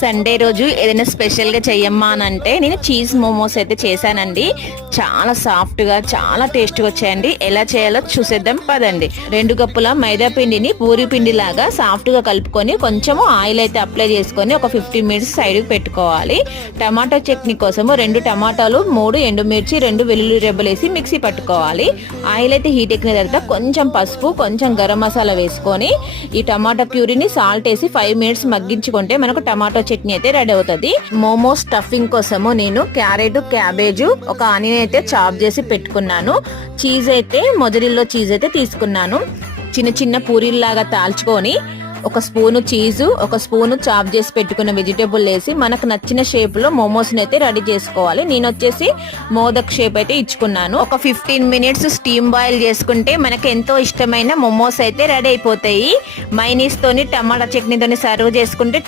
Sunday రోజు ఏదైనా స్పెషల్గా చెయ్యమ్మా అని అంటే నేను చీజ్ మోమోస్ అయితే చేశానండి. చాలా సాఫ్ట్గా చాలా టేస్ట్గా వచ్చాయండి. ఎలా చేయాలో చూసేద్దాం పదండి. 2 కప్పుల మైదా పిండిని పూరి పిండి లాగా సాఫ్ట్గా కలుపుకొని కొంచెము ఆయిల్ అయితే అప్లై చేసుకొని ఒక 15 మినిట్స్ సైడ్కి పెట్టుకోవాలి. టమాటో చట్నీ కోసము 2 టమాటాలు, 3 ఎండుమిర్చి, 2 వెల్లుల్లి రెబ్బలు వేసి మిక్సీ పట్టుకోవాలి. ఆయిల్ అయితే హీట్ ఎక్కిన తర్వాత కొంచెం పసుపు, కొంచెం గరం మసాలా వేసుకొని ఈ టమాటా ప్యూరీని సాల్ట్ వేసి 5 మినిట్స్ మగ్గించుకుంటే మనకు టమాటో చట్నీ అయితే రెడీ అవుతుంది. మోమో స్టఫింగ్ కోసము నేను క్యారెట్, క్యాబేజ్, ఒక ఆనియన్ అయితే చాప్ చేసి పెట్టుకున్నాను. చీజ్ అయితే మొజరిల్లో చీజ్ అయితే తీసుకున్నాను. చిన్న చిన్న పూరీల్లాగా తాల్చుకొని ఒక స్పూను చీజు, ఒక స్పూను చాప్ చేసి పెట్టుకున్న వెజిటేబుల్ వేసి మనకు నచ్చిన షేప్ లో మోమోస్ అయితే రెడీ చేసుకోవాలి. నేను వచ్చేసి మోదక్ షేప్ అయితే ఇచ్చుకున్నాను. ఒక 15 మినిట్స్ స్టీమ్ బాయిల్ చేసుకుంటే మనకు ఎంతో ఇష్టమైన మోమోస్ అయితే రెడీ అయిపోతాయి. మైనీస్ తోని టమాటా చట్నీతోని సర్వ్ చేసుకుంటే